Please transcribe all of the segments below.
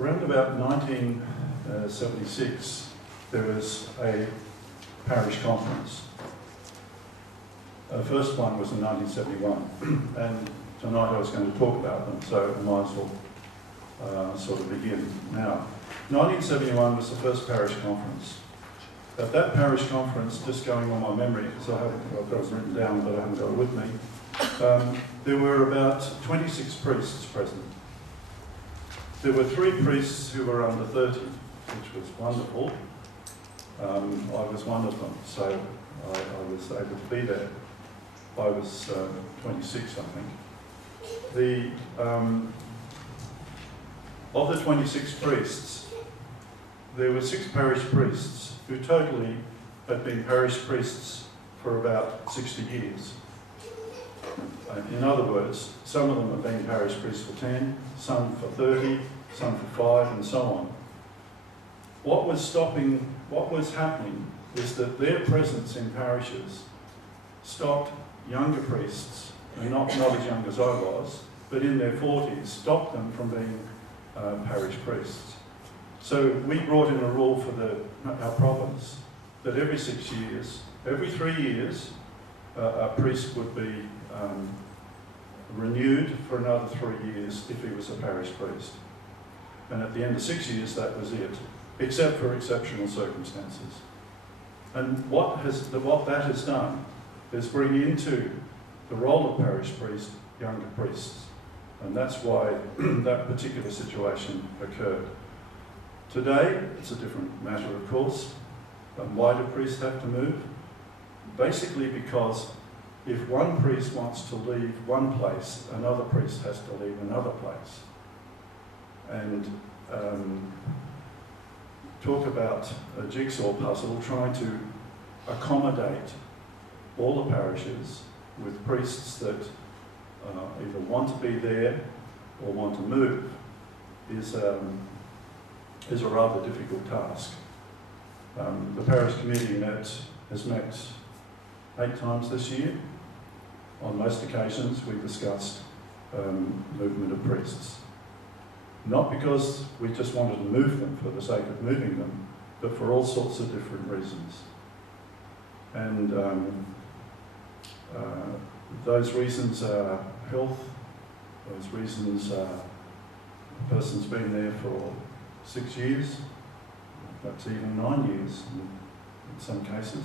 Around about 1976, there was a parish conference. The first one was in 1971, and tonight I was going to talk about them, so I might as well sort of begin now. 1971 was the first parish conference. At that parish conference, just going on my memory, because I've got it written down but I haven't got it with me, there were about 26 priests present. There were 3 priests who were under 30, which was wonderful. I was one of them, so I was able to be there. I was 26, I think. Of the 26 priests, there were 6 parish priests who totally had been parish priests for about 60 years. In other words, some of them have been parish priests for 10, some for 30, some for 5, and so on. What was happening is that their presence in parishes stopped younger priests, and not as young as I was, but in their 40s, stopped them from being parish priests. So we brought in a rule for our province that every 6 years, every 3 years, a priest would be renewed for another 3 years if he was a parish priest. And at the end of 6 years, that was it, except for exceptional circumstances. And what that has done is bring into the role of parish priest younger priests. And that's why that particular situation occurred. Today, it's a different matter, of course. Why do priests have to move? Basically because if one priest wants to leave one place, another priest has to leave another place. And talk about a jigsaw puzzle trying to accommodate all the parishes with priests that either want to be there or want to move is a rather difficult task. The parish committee has met 8 times this year. On most occasions we discussed movement of priests. Not because we just wanted to move them for the sake of moving them, but for all sorts of different reasons. And those reasons are health, those reasons are the person's been there for 6 years, perhaps even 9 years in some cases,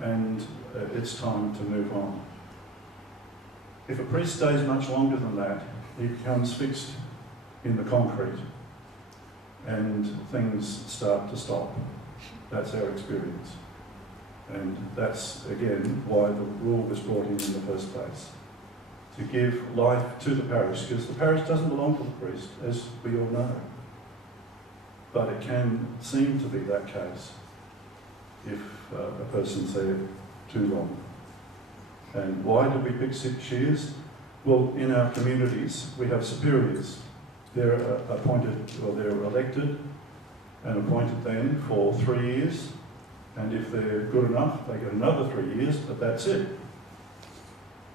and it's time to move on. If a priest stays much longer than that, he becomes fixed in the concrete and things start to stop. That's our experience. And that's, again, why the rule was brought in the first place. To give life to the parish, because the parish doesn't belong to the priest, as we all know. But it can seem to be that case if a person's there too long. And why do we pick 6 years? Well, in our communities, we have superiors. They're appointed, or they're elected and appointed then for 3 years. And if they're good enough, they get another 3 years, but that's it.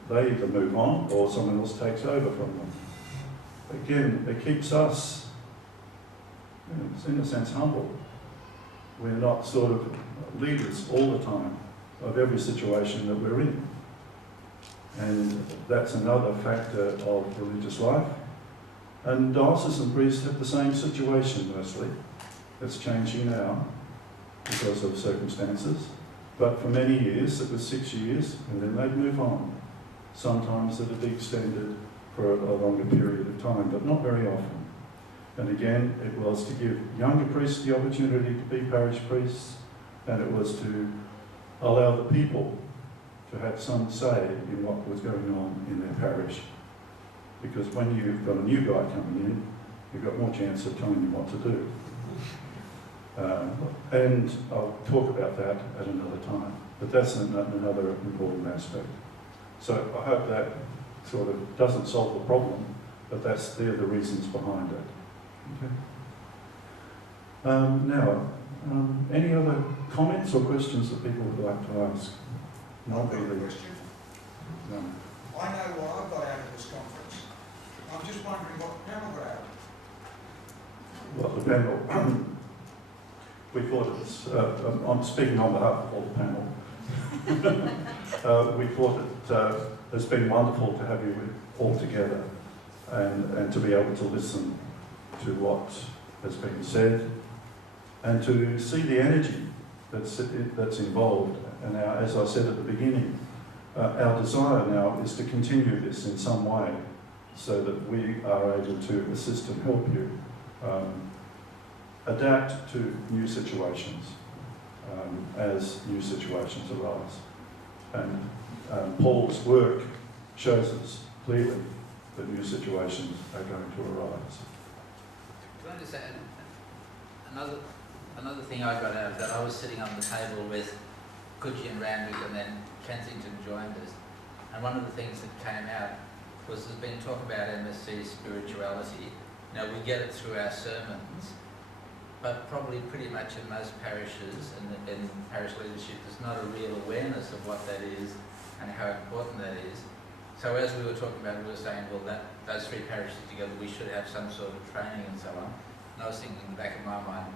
They either move on or someone else takes over from them. Again, it keeps us, in a sense, humble. We're not sort of leaders all the time of every situation that we're in. And that's another factor of religious life. And diocesan priests have the same situation mostly. It's changing now because of circumstances. But for many years, it was 6 years, and then they'd move on. Sometimes it'd be extended for a longer period of time, but not very often. And again, it was to give younger priests the opportunity to be parish priests, and it was to allow the people to have some say in what was going on in their parish. Because when you've got a new guy coming in, you've got more chance of telling you what to do. And I'll talk about that at another time, but that's another important aspect. So I hope that sort of doesn't solve the problem, but they're the reasons behind it. Okay. Now, any other comments or questions that people would like to ask? I've got a question. No. I know what I got out of this conference. I'm just wondering what Pamela got out of it. Well, the panel, we thought it was, I'm speaking on behalf of all the panel. We thought it's been wonderful to have you all together and to be able to listen to what has been said and to see the energy that's involved. And now, as I said at the beginning, our desire now is to continue this in some way so that we are able to assist and help you adapt to new situations as new situations arise. And Paul's work shows us clearly that new situations are going to arise. Can I just add another thing I got out of that? I was sitting on the table with Coogee and Randwick, and then Kensington joined us. And one of the things that came out was there's been talk about MSC spirituality. Now, we get it through our sermons, but probably pretty much in most parishes and in parish leadership, there's not a real awareness of what that is and how important that is. So as we were talking about, we were saying, well, those three parishes together, we should have some sort of training and so on. And I was thinking in the back of my mind,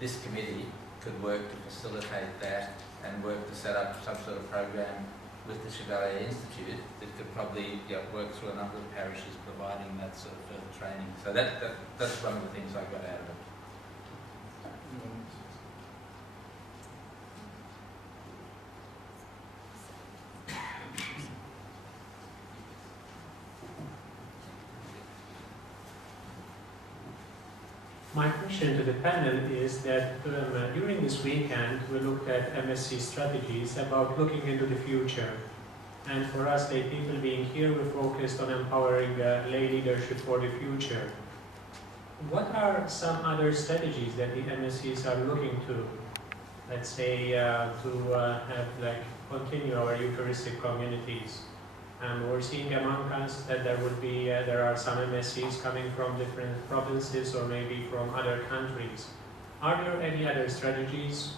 this committee could work to facilitate that and work to set up some sort of program with the Chevalier Institute that could probably work through a number of parishes providing that sort of further training. So that's one of the things I got out of it. My question to the panel is that during this weekend we looked at MSC strategies about looking into the future. And for us, lay people being here, we focused on empowering lay leadership for the future. What are some other strategies that the MSCs are looking to, let's say, to have continue our Eucharistic communities? And we're seeing among us that there are some MSCs coming from different provinces or maybe from other countries. Are there any other strategies?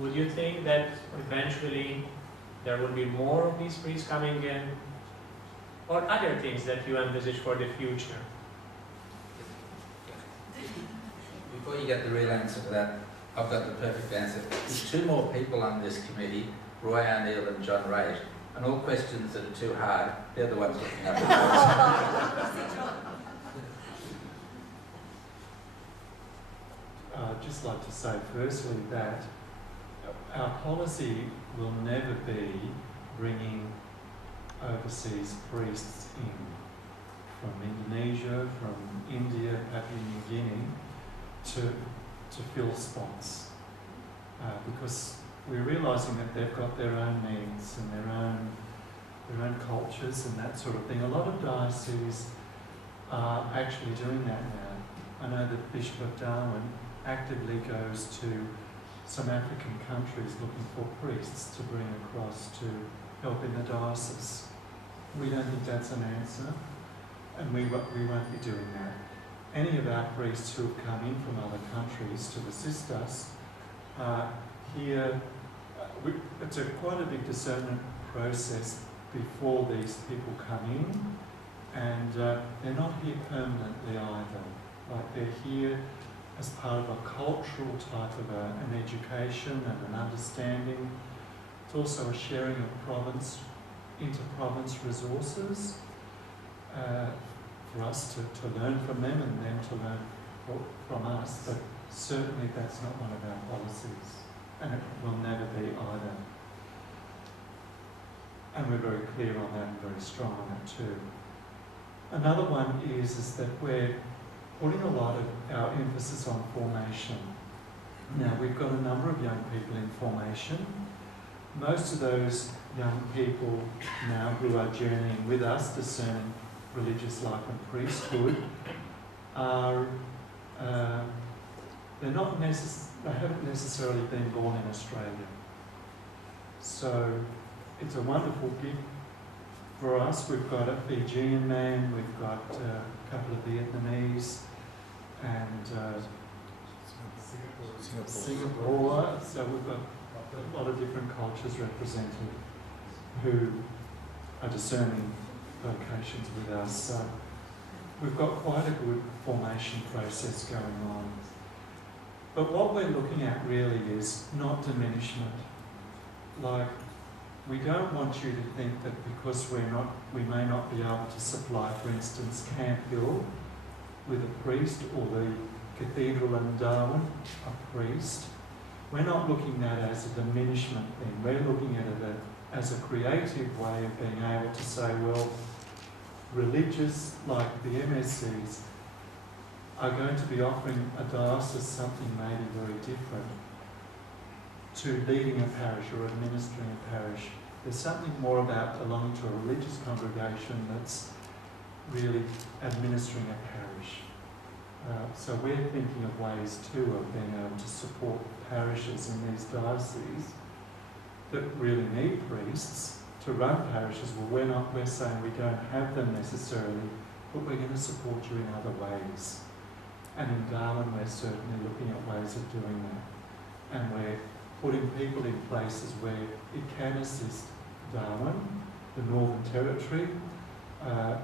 Would you think that eventually there will be more of these priests coming in? Or other things that you envisage for the future? Before you get the real answer to that, I've got the perfect answer. There's two more people on this committee, Roy O'Neill and John Raitt. And all questions that are too hard, they're the ones looking up at I'd just like to say firstly that our policy will never be bringing overseas priests in from Indonesia, from India, Papua New Guinea to fill spots because we're realising that they've got their own needs and their own cultures and that sort of thing. A lot of dioceses are actually doing that now. I know that Bishop of Darwin actively goes to some African countries looking for priests to bring across to help in the diocese. We don't think that's an answer, and we won't be doing that. Any of our priests who have come in from other countries to assist us here. It's quite a big discernment process before these people come in, and they're not here permanently either. Like they're here as part of a cultural type of an education and an understanding. It's also a sharing of inter-province resources for us to learn from them and them to learn from us, but certainly that's not one of our policies. And it will never be either. And we're very clear on that and very strong on that too. Another one is that we're putting a lot of our emphasis on formation. Now, we've got a number of young people in formation. Most of those young people now who are journeying with us, discerning religious life and priesthood, are they haven't necessarily been born in Australia. So it's a wonderful gift for us. We've got a Fijian man, we've got a couple of Vietnamese and Singapore. So we've got a lot of different cultures represented who are discerning vocations with us. we've got quite a good formation process going on. But what we're looking at really is not diminishment. Like, we don't want you to think that because we may not be able to supply, for instance, Camp Hill with a priest, or the cathedral in Darwin, a priest. We're not looking at it as a diminishment thing. We're looking at it as a creative way of being able to say, well, religious, like the MSCs, are going to be offering a diocese something maybe very different to leading a parish or administering a parish. There's something more about belonging to a religious congregation that's really administering a parish. So we're thinking of ways too of being able to support parishes in these dioceses that really need priests to run parishes. Well, we're saying we don't have them necessarily, but we're going to support you in other ways. And in Darwin, we're certainly looking at ways of doing that. And we're putting people in places where it can assist Darwin, the Northern Territory,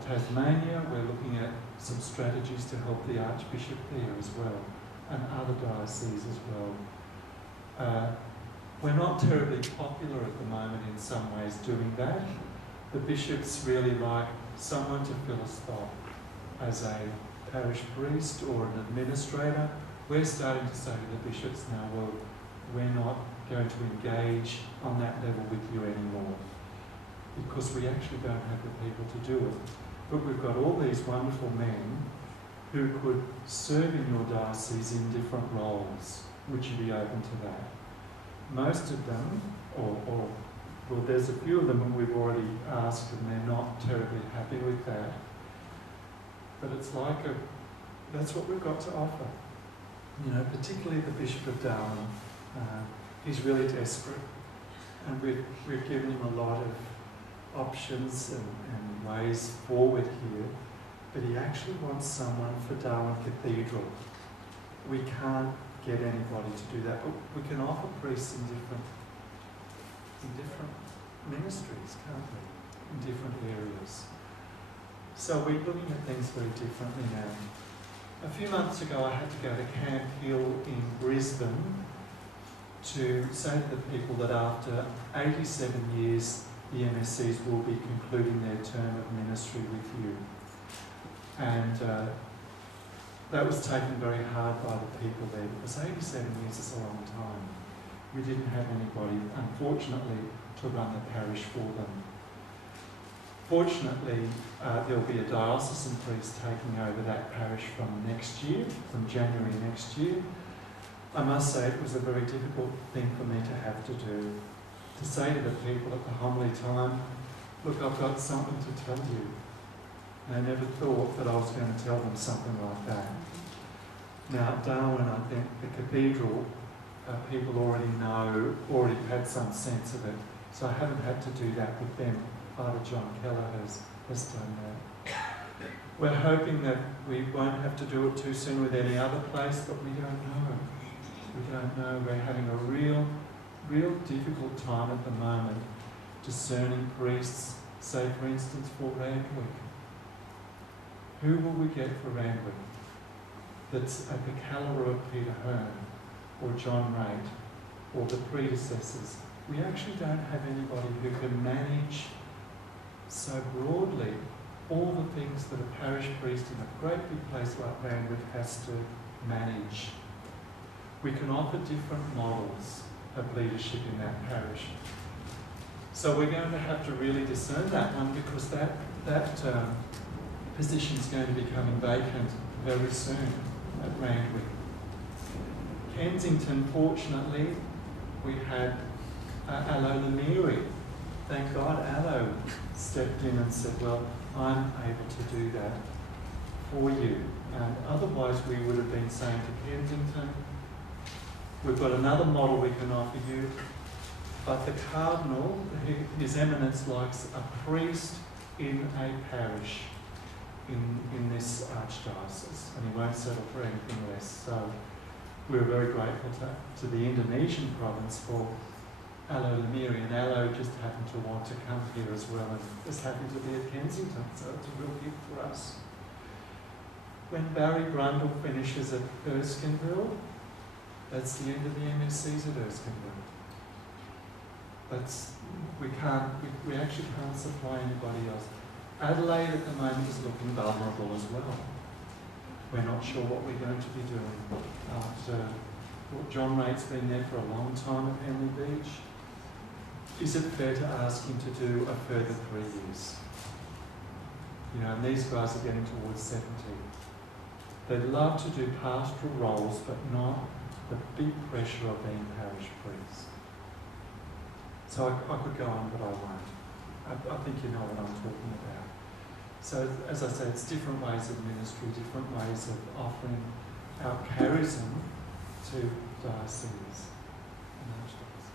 Tasmania. We're looking at some strategies to help the Archbishop there as well, and other dioceses as well. We're not terribly popular at the moment in some ways doing that. The bishops really like someone to fill a spot as a parish priest or an administrator. We're starting to say to the bishops now, well, we're not going to engage on that level with you anymore, because we actually don't have the people to do it. But we've got all these wonderful men who could serve in your diocese in different roles. Would you be open to that? Most of them, well, there's a few of them and we've already asked and they're not terribly happy with that. But it's like that's what we've got to offer. You know, particularly the Bishop of Darwin. He's really desperate, and we've given him a lot of options and ways forward here, but he actually wants someone for Darwin Cathedral. We can't get anybody to do that, but we can offer priests in different ministries, can't we? In different areas. So we're looking at things very differently now. A few months ago I had to go to Camp Hill in Brisbane to say to the people that after 87 years the MSCs will be concluding their term of ministry with you. And that was taken very hard by the people there, because 87 years is a long time. We didn't have anybody, unfortunately, to run the parish for them. Fortunately, there'll be a diocesan priest taking over that parish from next year, from January next year. I must say it was a very difficult thing for me to have to do, to say to the people at the homily time, look, I've got something to tell you. And I never thought that I was going to tell them something like that. Now, Darwin, I think the cathedral, people already had some sense of it, so I haven't had to do that with them. Father John Keller has done that. We're hoping that we won't have to do it too soon with any other place, but we don't know. We don't know. We're having a real difficult time at the moment discerning priests, say for instance for Randwick. Who will we get for Randwick that's at the calibre of Peter Hearn or John Raitt or the predecessors? We actually don't have anybody who can manage so broadly all the things that a parish priest in a great big place like Randwick has to manage. We can offer different models of leadership in that parish. So we're going to have to really discern that one, because that position is going to be coming vacant very soon at Randwick. Kensington, fortunately, we had Allo Lemire. Thank God Allo stepped in and said, well, I'm able to do that for you. And otherwise we would have been saying to Kensington, we've got another model we can offer you, but the Cardinal, His Eminence, likes a priest in a parish in this archdiocese, and he won't settle for anything less. So we're very grateful to the Indonesian province for Allo Lemire, and Allo just happened to want to come here as well, and just happened to be at Kensington, so it's a real gift for us. when Barry Grundle finishes at Erskineville, that's the end of the MSCs at Erskineville. We actually can't supply anybody else. Adelaide at the moment is looking vulnerable as well. We're not sure what we're going to be doing. John Rait's been there for a long time at Henley Beach. Is it fair to ask him to do a further 3 years? And these guys are getting towards 70. They'd love to do pastoral roles, but not the big pressure of being parish priest. So I could go on, but I won't. I think you know what I'm talking about. So, as I say, it's different ways of ministry, different ways of offering our charism to dioceses and archdioceses.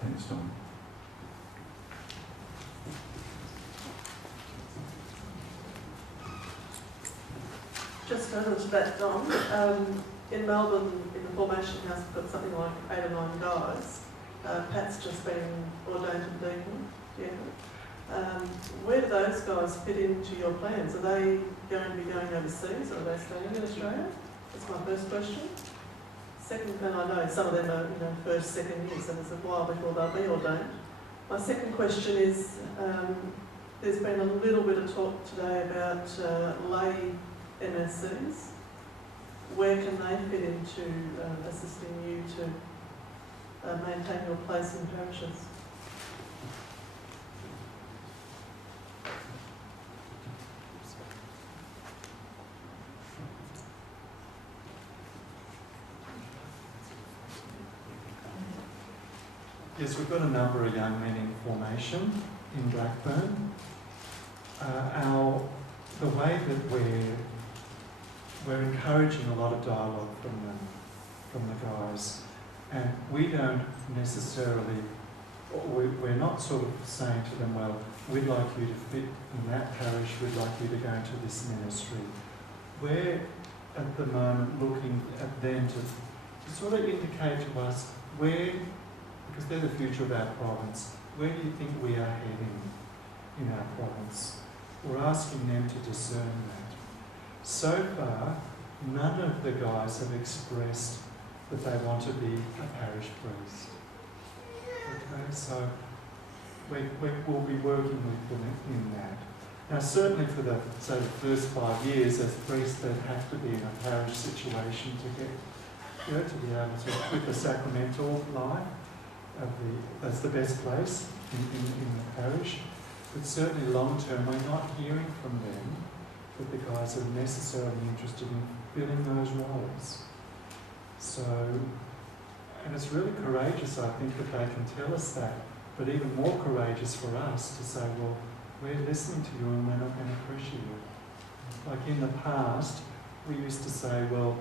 Thanks, Tom. Just further to that, Don, in Melbourne, in the formation house, we've got something like 8 or 9 guys. Pat's just been ordained a deacon. Yeah. Where do those guys fit into your plans? Are they going to be going overseas, or are they staying in Australia? That's my first question. Second, and I know some of them are, first, second year, so there's a while before they'll be ordained. My second question is, there's been a little bit of talk today about lay MSCs. Where can they fit into assisting you to maintain your place in parishes? Yes, we've got a number of young men in formation in Blackburn. The way that we're encouraging a lot of dialogue from the guys, and we don't necessarily, we're not sort of saying to them, well, we'd like you to fit in that parish, we'd like you to go into this ministry. We're at the moment looking at them to sort of indicate to us where, because they're the future of our province, where do you think we are heading in our province? We're asking them to discern that. So far, none of the guys have expressed that they want to be a parish priest. Okay, so we'll be working with them in that. Now, certainly for the first 5 years as priests, they'd have to be in a parish situation to get, to be able to, with the sacramental life. That's the best place in the parish. But certainly long term, we're not hearing from them that the guys are necessarily interested in filling those roles. So, and it's really courageous, I think, that they can tell us that, but even more courageous for us to say, well, we're listening to you and we're not going to pressure you. Like in the past, we used to say, well,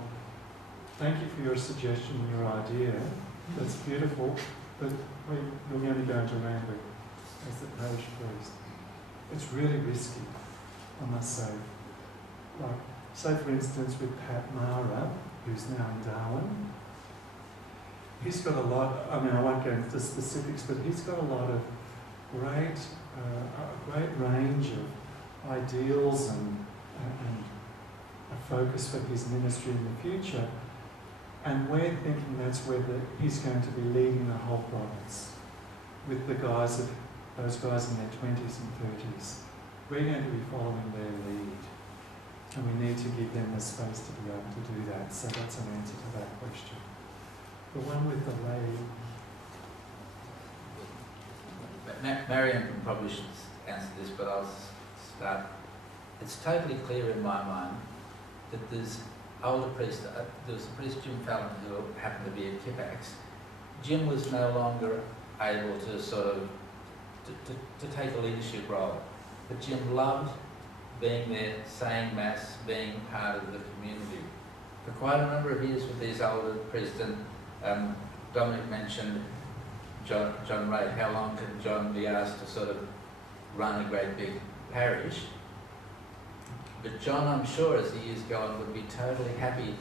thank you for your suggestion and your idea, that's beautiful, but you're going to go into Randwick as the parish priest. It's really risky, I must say. Like, say for instance with Pat Mara, who's now in Darwin, he's got a lot, I won't go into specifics, but he's got a lot of great range of ideals and a focus for his ministry in the future. And we're thinking that's where he's going to be leading the whole province with those guys in their 20s and 30s. We're going to be following their lead, and we need to give them the space to be able to do that. So that's an answer to that question. The one with the lay. Marion probably should answer this, but I'll start. It's totally clear in my mind that there's older priest, there was a priest, Jim Fallon, who happened to be at Kippax. Jim was no longer able to sort of to take a leadership role, but Jim loved being there, saying mass, being part of the community. For quite a number of years with these older priests, and Dominic mentioned John Ray, how long can John be asked to sort of run a great big parish? But John, I'm sure, as the years go on, would be totally happy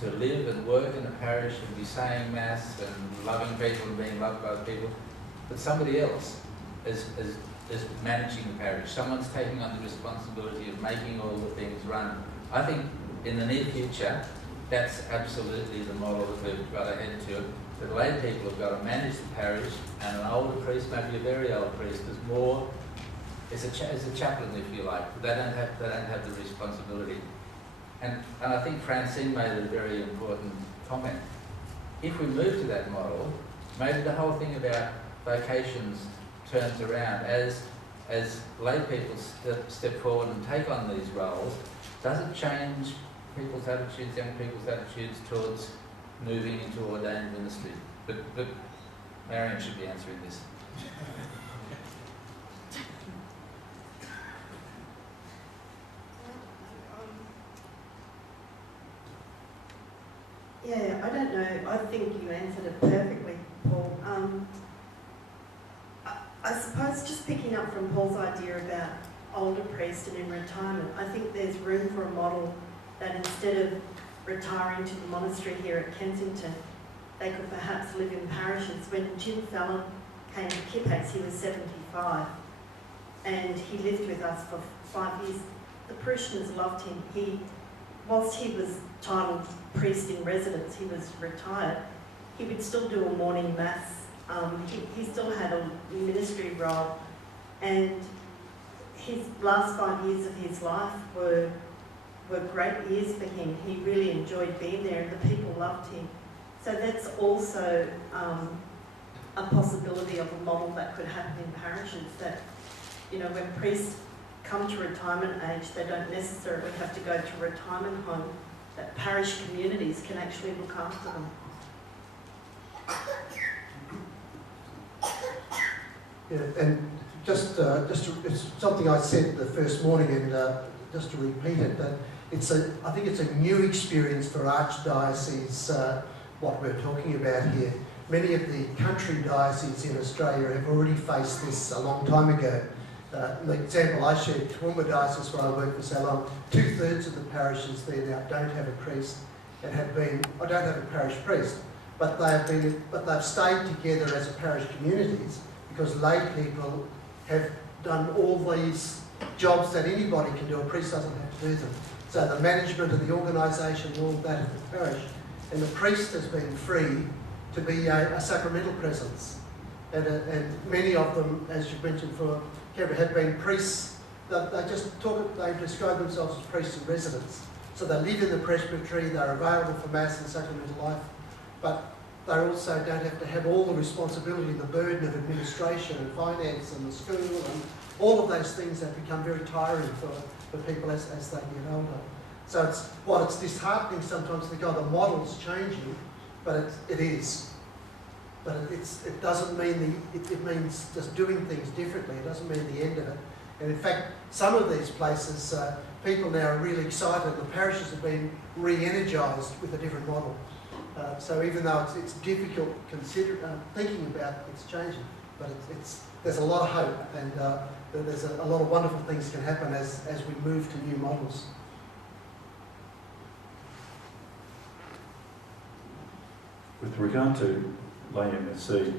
to live and work in a parish and be saying mass and loving people and being loved by people. But somebody else, as as managing the parish. Someone's taking on the responsibility of making all the things run. I think in the near future, that's absolutely the model that we've got to head to. The lay people have got to manage the parish, and an older priest, maybe a very old priest, is a chaplain, if you like. They don't have the responsibility. And I think Francine made a very important comment. If we move to that model, maybe the whole thing about vocations turns around as lay people step forward and take on these roles. Does it change people's attitudes, young people's attitudes towards moving into ordained ministry? But Marion should be answering this. Yeah, I don't know. I think you answered it perfectly, Paul. I suppose just picking up from Paul's idea about older priests and in retirement, I think there's room for a model that instead of retiring to the monastery here at Kensington, they could perhaps live in parishes. When Jim Fallon came to Kippax, he was 75, and he lived with us for 5 years. The parishioners loved him. Whilst he was titled priest in residence, he was retired, he would still do a morning mass. He still had a ministry role, and his last 5 years of his life were great years for him. He really enjoyed being there, and the people loved him. So that's also a possibility of a model that could happen in parishes, that, you know, when priests come to retirement age, they don't necessarily have to go to a retirement home, that parish communities can actually look after them. Yeah, and just it's something I said the first morning, and just to repeat it, that I think it's a new experience for archdioceses, what we're talking about here. Many of the country dioceses in Australia have already faced this a long time ago. The example I shared, Toowoomba Diocese, where I worked for so long, 2/3 of the parishes there now don't have a priest and don't have a parish priest, but they've stayed together as a parish communities because lay people have done all these jobs that anybody can do. A priest doesn't have to do them. So the management of the organisation, all that of the parish, and the priest has been free to be a sacramental presence. And many of them, as you mentioned for Canberra, have been priests. They describe themselves as priests in residence. So they live in the presbytery, they're available for Mass and sacramental life, but they also don't have to have all the responsibility, the burden of administration and finance and the school and all of those things that become very tiring for people as they get older. So it's disheartening sometimes to think, oh, the model's changing, but it is. But it doesn't mean it means just doing things differently. It doesn't mean the end of it. And in fact, some of these places, people now are really excited. The parishes have been re-energised with a different model. So even though it's difficult thinking about it's changing, but there's a lot of hope, and there's a lot of wonderful things can happen as we move to new models. With regard to lay MSC,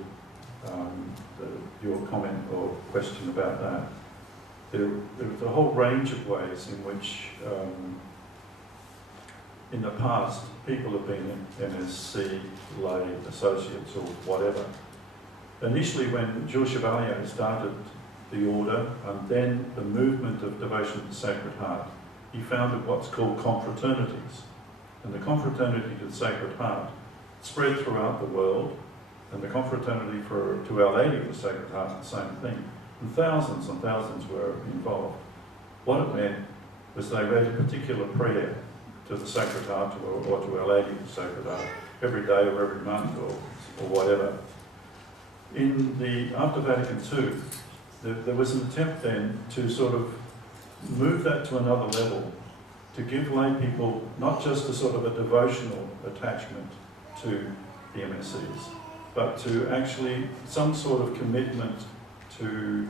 your comment or question about that, there's a whole range of ways in which in the past people have been MSC, lay associates or whatever. Initially when Jules Chevalier started the order and then the movement of devotion to the Sacred Heart, he founded what's called confraternities. And the confraternity to the Sacred Heart spread throughout the world, and the confraternity to Our Lady of the Sacred Heart, the same thing. And thousands were involved. What it meant was they read a particular prayer to the Sacred Heart or to Our Lady of the Sacred Heart every day or every month or whatever. After Vatican II, there was an attempt then to sort of move that to another level, to give lay people not just a sort of a devotional attachment to the MSCs, but to actually some sort of commitment to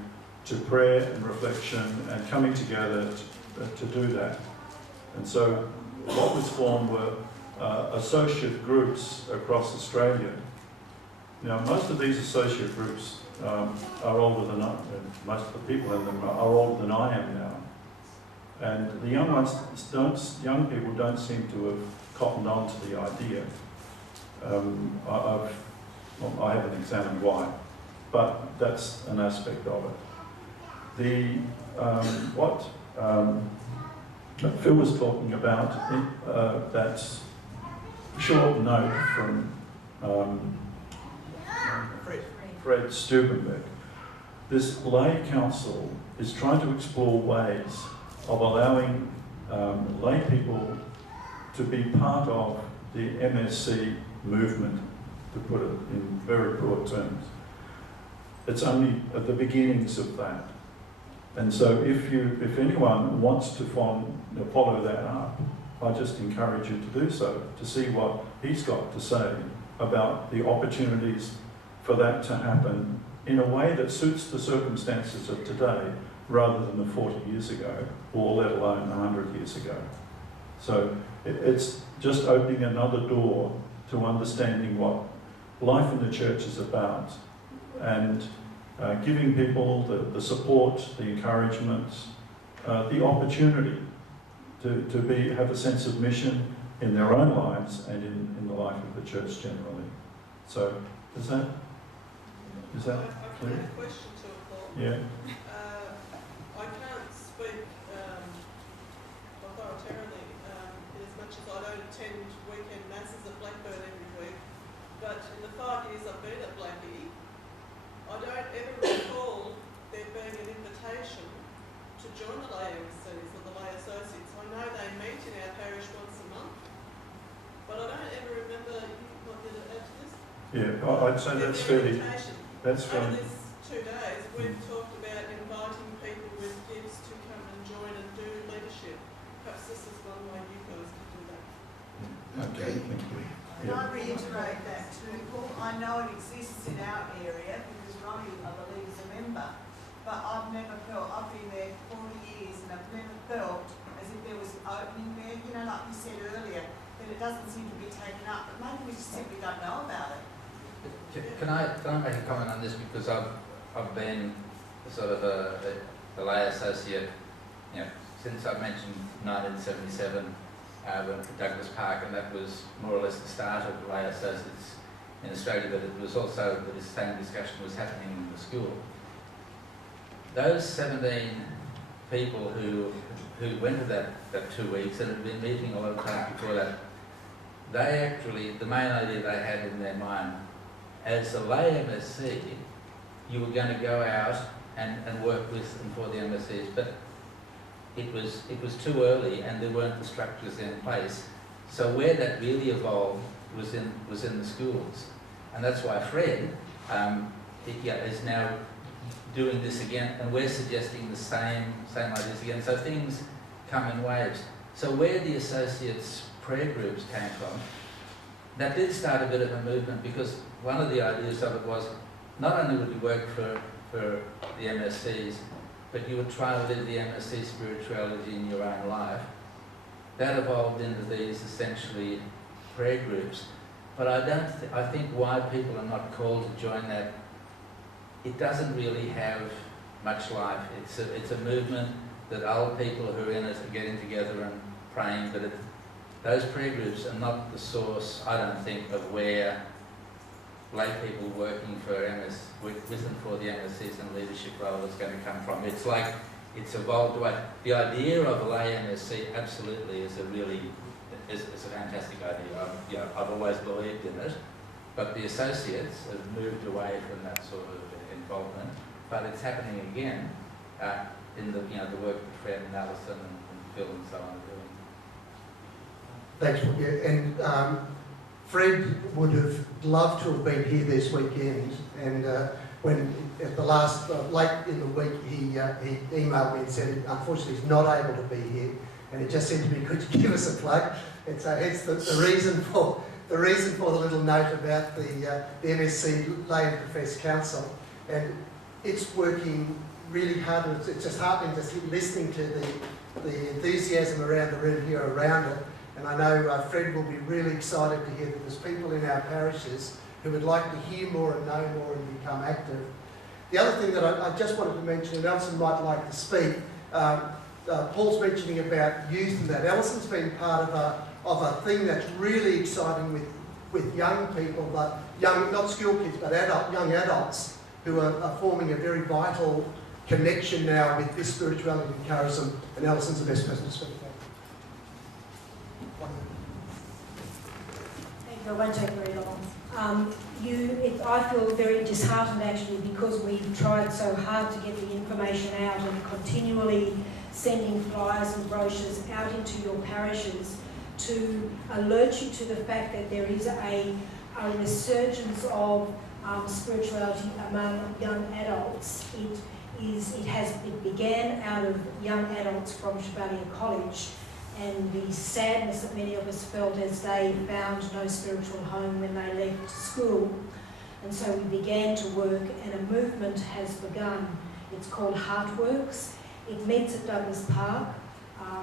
prayer and reflection and coming together to do that. And so what was formed were associate groups across Australia Now, most of these associate groups are older than most of the people in them are older than I am now. And the young people don't seem to have cottoned on to the idea. I haven't examined why, but that's an aspect of it. What Phil was talking about, that short note from Fred Stubenberg. This lay council is trying to explore ways of allowing lay people to be part of the MSC movement, to put it in very broad terms. It's only at the beginnings of that. And so if anyone wants to follow that up, I just encourage you to do so, to see what he's got to say about the opportunities for that to happen in a way that suits the circumstances of today rather than the 40 years ago, or let alone 100 years ago. So it's just opening another door to understanding what life in the church is about, and giving people the support, the encouragement, the opportunity to have a sense of mission in their own lives and in the life of the church generally. So, is that clear? I have a question to it, Paul. Yeah. I can't speak authoritatively in as much as I don't attend weekend masses at Blackburn every week, but in the 5 years I've been at Blackie, I don't ever recall there being an invitation to join the lay MSCs or the lay associates. I know they meet in our parish once a month, but I don't ever remember, what did it add to this? Yeah, I'd say that's fairly. That's Over fairly. these 2 days, we've talked about inviting people with gifts to come and join and do leadership. Perhaps this is one way you guys can do that. Okay, thank you. Can I reiterate that too, Paul? I know it exists in our area because Ronnie, I believe, is a member, but I've never felt, I've been there 40 years and I've never felt as if there was an opening there, you know, like you said earlier, that it doesn't seem to be taken up, but maybe we just simply don't know about it. Can I make a comment on this, because I've been sort of a lay associate, you know, since I mentioned 1977 when Douglas Park, and that was more or less the start of lay associates in Australia, but it was also the same discussion was happening in the school. Those 17 people who went to that 2 weeks and had been meeting a lot of times before that, they actually, the main idea they had in their mind, as a lay MSC, you were going to go out and work with and for the MSCs, but it was too early and there weren't the structures in place. So where that really evolved was in the schools, and that's why Fred is now doing this again, and we're suggesting the same ideas again. So things come in waves. So where the associates prayer groups came from, that did start a bit of a movement, because one of the ideas of it was not only would you work for the MSCs, but you would try to live the MSC spirituality in your own life. That evolved into these essentially prayer groups. But I think why people are not called to join that, it doesn't really have much life. It's a movement that old people who are in it are getting together and praying, but those prayer groups are not the source, I don't think, of where lay people working for with and for the MSCs and leadership role is going to come from. It's like it's evolved away. The idea of a lay MSC absolutely is a fantastic idea. I've always believed in it, but the associates have moved away from that sort of involvement. But it's happening again in the work that Fred and Alison and Phil and so on are doing. Thanks, yeah, and Fred would have loved to have been here this weekend, and when at the last, late in the week, he emailed me and said, unfortunately, he's not able to be here, and he just said to me, could you give us a plug? And so it's the reason for the little note about the MSC Lay and Professed Council, and it's working really hard. It's just heartening just listening to the enthusiasm around the room here around it. And I know Fred will be really excited to hear that there's people in our parishes who would like to hear more and know more and become active. The other thing that I just wanted to mention, and Alison might like to speak, Paul's mentioning about youth and that. Alison's been part of a thing that's really exciting with young people, but not school kids, but young adults who are forming a very vital connection now with this spirituality and charism, and Alison's the best person to speak about. Thank you. I won't take very long. I feel very disheartened actually, because we've tried so hard to get the information out and continually sending flyers and brochures out into your parishes to alert you to the fact that there is a resurgence of spirituality among young adults. It began out of young adults from Chevalier College, and the sadness that many of us felt as they found no spiritual home when they left school. And so we began to work, and a movement has begun. It's called Heartworks. It meets at Douglas Park.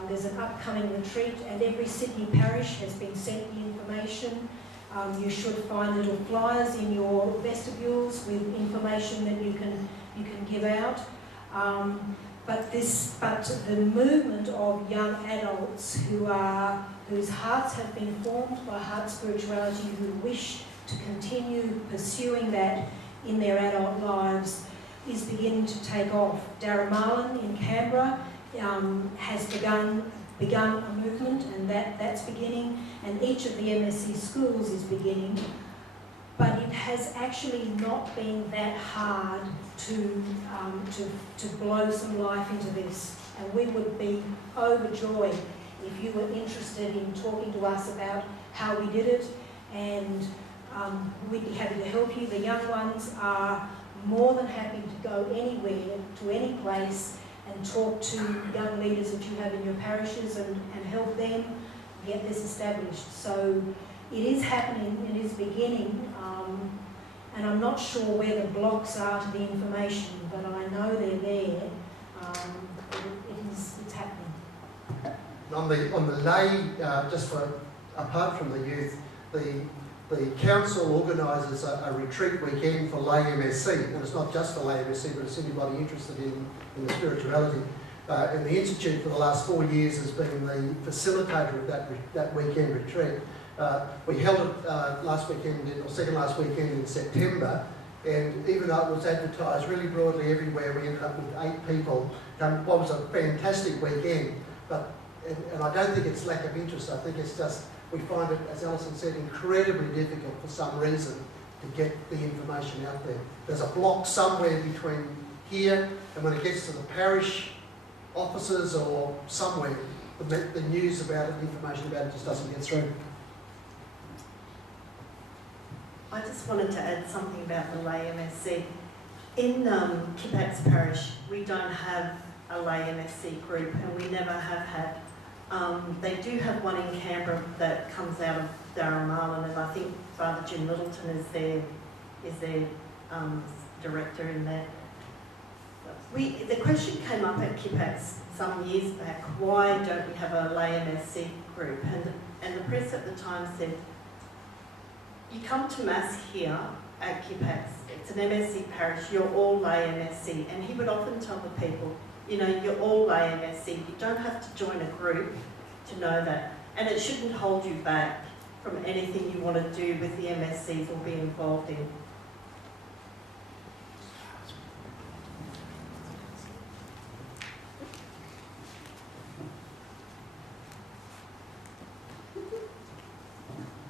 There's an upcoming retreat, and every Sydney parish has been sent the information. You should find little flyers in your vestibules with information that you can give out. But the movement of young adults whose hearts have been formed by heart spirituality, who wish to continue pursuing that in their adult lives, is beginning to take off. Darramarlin in Canberra has begun a movement, and that's beginning, and each of the MSC schools is beginning. But it has actually not been that hard to blow some life into this. And we would be overjoyed if you were interested in talking to us about how we did it, and we'd be happy to help you. The young ones are more than happy to go anywhere, to any place, and talk to young leaders that you have in your parishes and help them get this established. So it is happening, it is beginning, and I'm not sure where the blocks are to the information, but I know they're there. It's happening. On the lay, just apart from the youth, the council organises a retreat weekend for lay MSC, and it's not just for lay MSC, but it's anybody interested in the spirituality. And the Institute for the last 4 years has been the facilitator of that weekend retreat. We held it last weekend, or second last weekend in September, and even though it was advertised really broadly everywhere, we ended up with 8 people. What was a fantastic weekend, and I don't think it's lack of interest. I think it's just, we find it, as Alison said, incredibly difficult for some reason to get the information out there. There's a block somewhere between here and when it gets to the parish offices or somewhere, the news about it, the information about it just doesn't get through. I just wanted to add something about the lay MSC. In Kippax Parish, we don't have a lay MSC group, and we never have had. They do have one in Canberra that comes out of Darramarlin, and I think Father Jim Littleton is their director in that. The question came up at Kippax some years back, why don't we have a lay MSC group? And the press at the time said, you come to Mass here at Kippax, it's an MSC parish, you're all lay MSC. And he would often tell the people, you know, you're all lay MSC, you don't have to join a group to know that. And it shouldn't hold you back from anything you want to do with the MSCs or be involved in.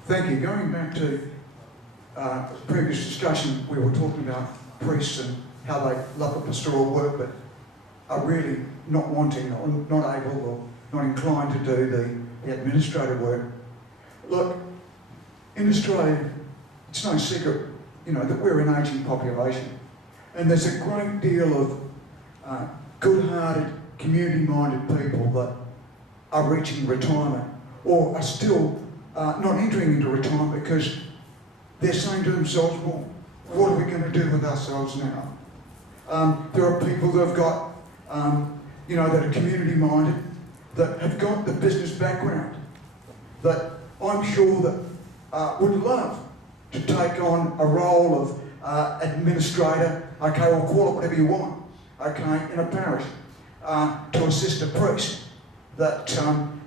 Thank you. Going back to previous discussion, we were talking about priests and how they love the pastoral work, but are really not wanting or not able or not inclined to do the administrative work. Look, in Australia, it's no secret, you know, that we're an ageing population, and there's a great deal of good-hearted, community-minded people that are reaching retirement or are still not entering into retirement because they're saying to themselves, well, what are we going to do with ourselves now? There are people that have got, you know, that are community-minded, that have got the business background, that I'm sure that would love to take on a role of administrator, okay, or call it whatever you want, okay, in a parish, to assist a priest that,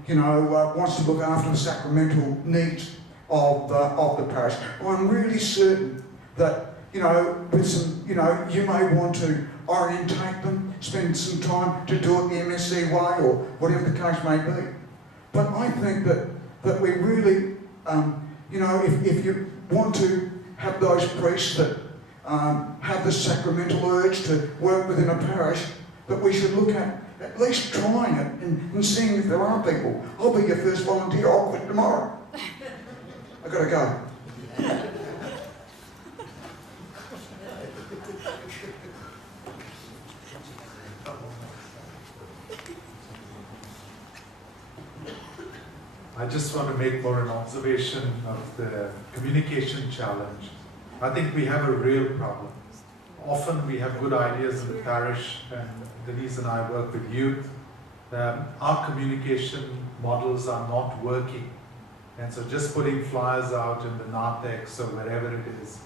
wants to look after the sacramental needs of the parish. I'm really certain that, with some, you may want to orientate them, spend some time to do it the MSC way or whatever the case may be. But I think that we really, if you want to have those priests that have the sacramental urge to work within a parish, that we should look at least trying it and seeing if there are people. I'll be your first volunteer, I'll quit tomorrow. I've got to go. I just want to make more an observation of the communication challenge. I think we have a real problem. Often we have good ideas in the parish, and Denise and I work with youth. Our communication models are not working. And so just putting flyers out in the narthex or wherever it is,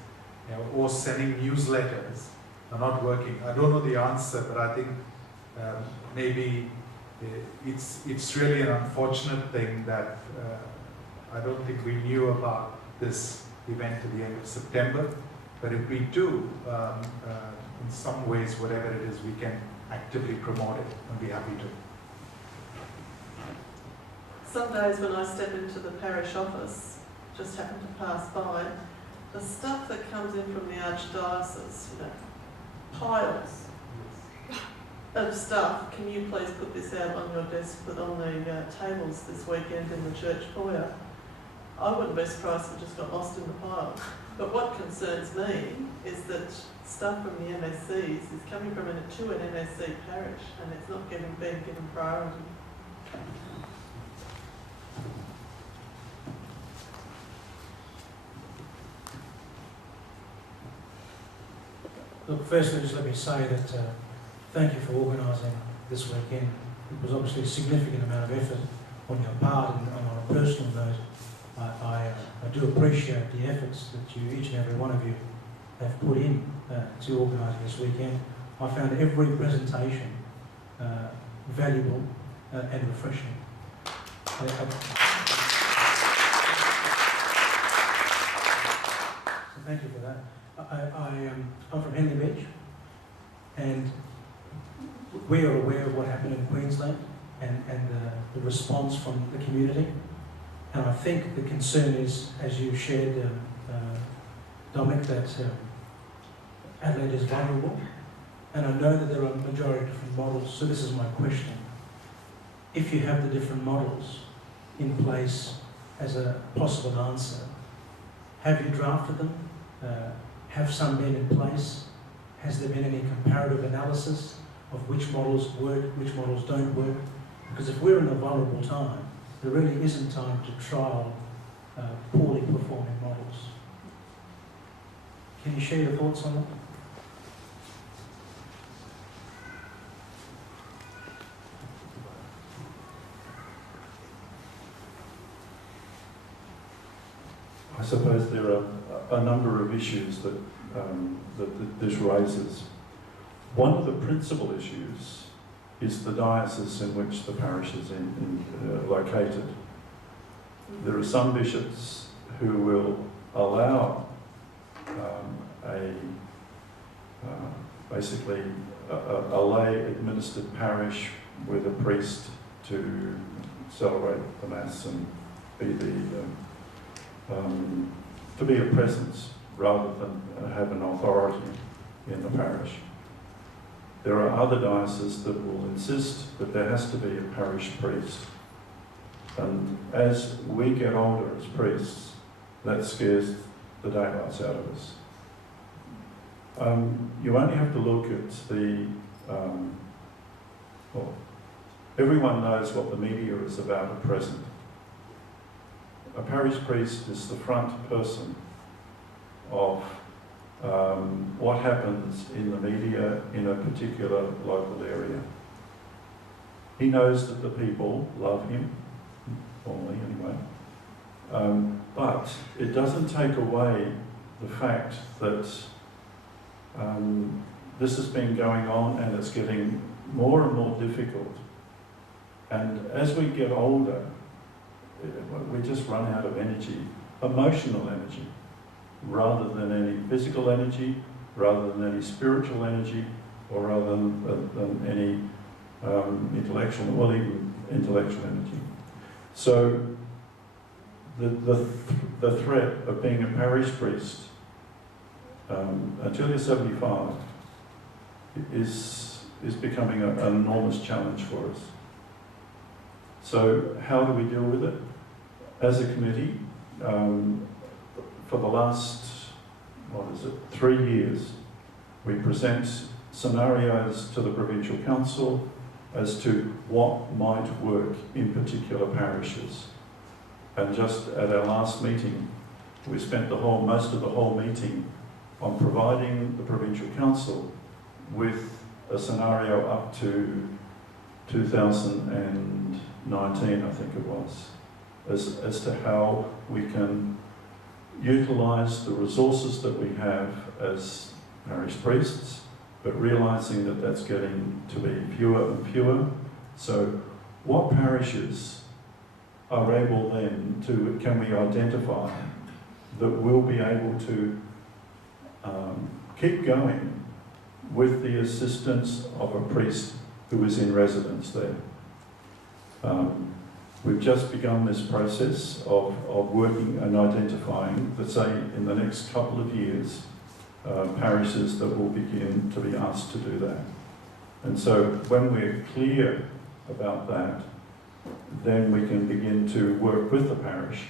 or sending newsletters are not working. I don't know the answer, but I think maybe it's really an unfortunate thing that I don't think we knew about this event at the end of September. But if we do, in some ways, whatever it is, we can actively promote it and be happy to. Some days when I step into the parish office, just happen to pass by, the stuff that comes in from the Archdiocese, piles of stuff. Can you please put this out on your desk, put on the tables this weekend in the church foyer? I wouldn't be surprised if it just got lost in the pile. But what concerns me is that stuff from the MSCs is coming to an MSC parish and it's not being given priority. Look, firstly, just let me say that thank you for organising this weekend. It was obviously a significant amount of effort on your part, and on a personal note, I do appreciate the efforts that you, each and every one of you, have put in to organising this weekend. I found every presentation valuable and refreshing. So thank you for that. I'm from Henley Beach, and we are aware of what happened in Queensland and the response from the community. And I think the concern is, as you shared, Dominic, that Adelaide is vulnerable. And I know that there are a majority of different models, so this is my question. If you have the different models in place as a possible answer, have you drafted them? Have some been in place? Has there been any comparative analysis of which models work, which models don't work? Because if we're in a vulnerable time, there really isn't time to trial poorly performing models. Can you share your thoughts on that? I suppose there are a number of issues that this raises. One of the principal issues is the diocese in which the parish is located. There are some bishops who will allow basically a lay-administered parish with a priest to celebrate the Mass and be to be a presence rather than have an authority in the parish. There are other dioceses that will insist that there has to be a parish priest. And as we get older as priests, that scares the daylights out of us. You only have to look at the... everyone knows what the media is about at present. A parish priest is the front person of what happens in the media in a particular local area. He knows that the people love him, formally anyway. But it doesn't take away the fact that this has been going on and it's getting more and more difficult. And as we get older, we just run out of energy, emotional energy, rather than any physical energy, rather than any spiritual energy, or rather than any intellectual, well, even intellectual energy. So the threat of being a parish priest until you're 75 is becoming an enormous challenge for us. So how do we deal with it? As a committee, for the last, 3 years, we present scenarios to the Provincial Council as to what might work in particular parishes. And just at our last meeting, we spent most of the whole meeting on providing the Provincial Council with a scenario up to 2019, I think it was, as to how we can utilise the resources that we have as parish priests, but realising that that's getting to be fewer and fewer. So what parishes are able then to, can we identify that we'll be able to keep going with the assistance of a priest who is in residence there. We've just begun this process of working and identifying, let's say in the next couple of years, parishes that will begin to be asked to do that. And so when we're clear about that, then we can begin to work with the parish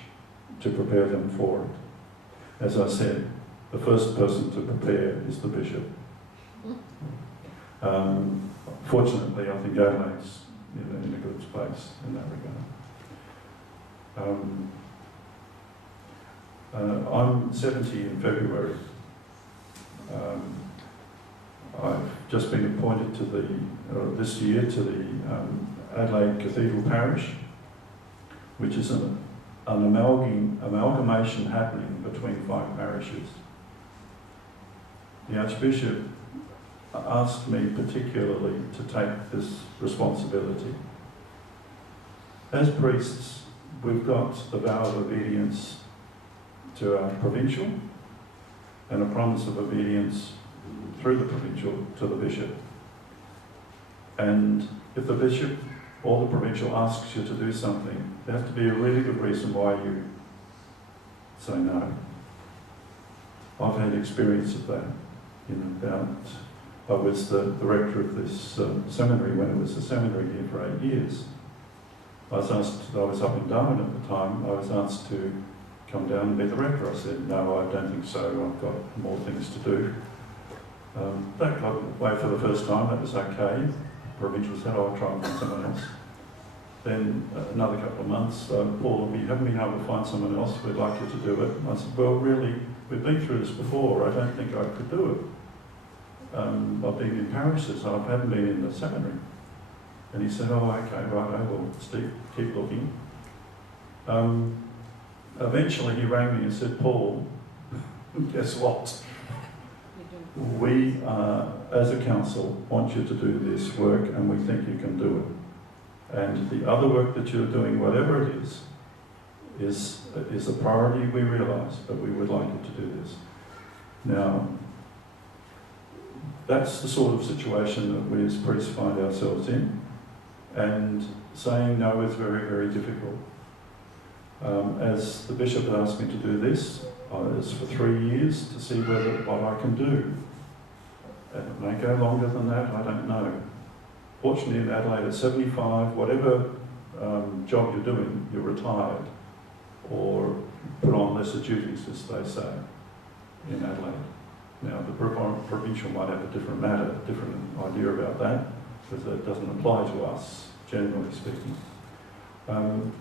to prepare them for it. As I said, the first person to prepare is the bishop. Fortunately, I think Adelaide's in a good place in that regard. I'm 70 in February. I've just been appointed to this year to the Adelaide Cathedral Parish, which is an amalgamation happening between 5 parishes. The Archbishop asked me particularly to take this responsibility. As priests, we've got the vow of obedience to our provincial and a promise of obedience through the provincial to the bishop. And if the bishop or the provincial asks you to do something, there has to be a really good reason why you say no. I've had experience of that. I was the rector of this seminary when it was a seminary here for 8 years. I was up in Darwin at the time, I was asked to come down and be the rector. I said, no, I don't think so, I've got more things to do. That got away for the first time, that was okay. Provincial said, I'll try and find someone else. Then another couple of months, Paul, we haven't been able to find someone else, we'd like you to do it. And I said, well, really, we've been through this before, I don't think I could do it. I've been in parishes, I haven't been in the seminary. And he said, oh, okay, right, we'll keep looking. Eventually he rang me and said, Paul, guess what? We, as a council, want you to do this work and we think you can do it. And the other work that you're doing, whatever it is a priority, we realise, but we would like you to do this. Now, that's the sort of situation that we as priests find ourselves in, and saying no is very, very difficult. As the bishop asked me to do this, it's for 3 years to see what I can do. It may go longer than that, I don't know. Fortunately in Adelaide at 75, whatever job you're doing, you're retired or put on lesser duties, as they say, in Adelaide. Now, the provincial might have a different idea about that, because that doesn't apply to us, generally speaking.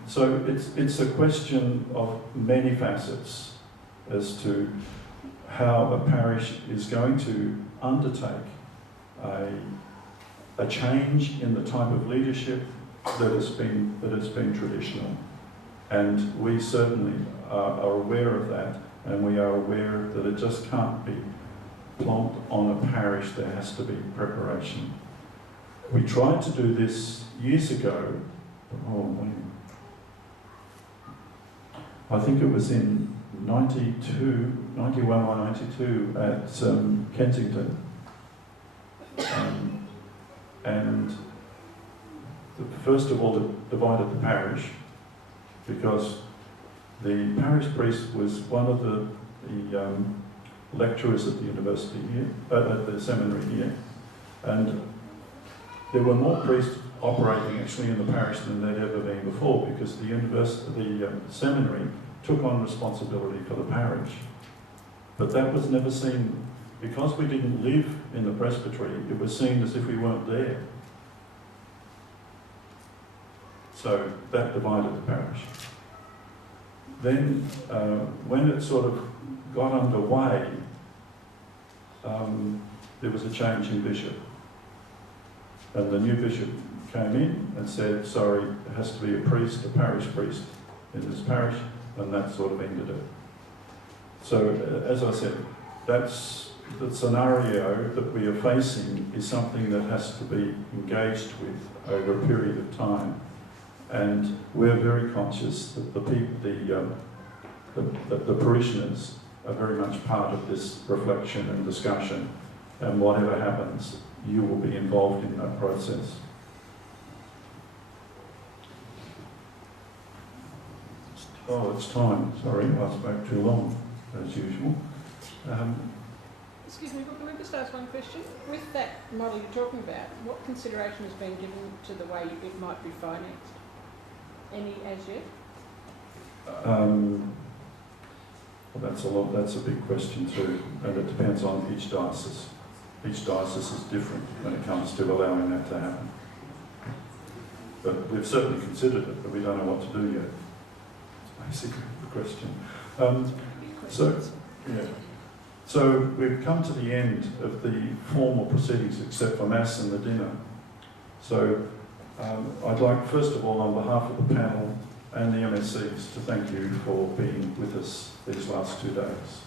So it's a question of many facets as to how a parish is going to undertake a change in the type of leadership that has been traditional, And we certainly are aware of that, and we are aware that it just can't be plonked on a parish. There has to be preparation. We tried to do this years ago. I think it was in 91 or 92 at Kensington. And first of all, it divided the parish, because the parish priest was one of the lecturers at the university here, at the seminary here, and there were more priests operating actually in the parish than there'd ever been before, because the seminary took on responsibility for the parish. But that was never seen, because we didn't live in the presbytery, it was seen as if we weren't there. So that divided the parish. Then when it sort of got underway, there was a change in bishop. And the new bishop came in and said, sorry, it has to be a priest, a parish priest in this parish, and that sort of ended it. So, as I said, that's the scenario that we are facing is something that has to be engaged with over a period of time. And we're very conscious that the parishioners are very much part of this reflection and discussion, and whatever happens, you will be involved in that process. Oh, it's time. Sorry, I spoke too long, as usual. Excuse me, but can I just ask one question? With that model you're talking about, what consideration has been given to the way it might be financed? Any as yet? Well, that's a big question too, and it depends on each diocese. Each diocese is different when it comes to allowing that to happen. But we've certainly considered it, but we don't know what to do yet. It's basically the question. So we've come to the end of the formal proceedings, except for Mass and the dinner. So I'd like, first of all, on behalf of the panel and the MSCs, to thank you for being with us these last 2 days.